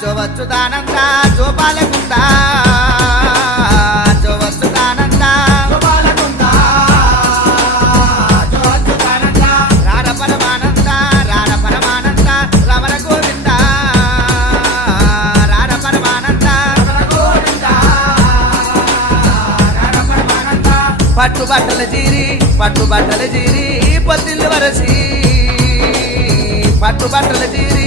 జోవచ్చుదానంద జోపాలకుంద జోవచ్చుదానంద రార పరమానంద రార పరమానంద రమణ గోవింద రార పరమానంద పట్టుబట్టల జీరి పట్టుబట్టల జీరి పొద్దులు వరసి పట్టుబట్టల జీరి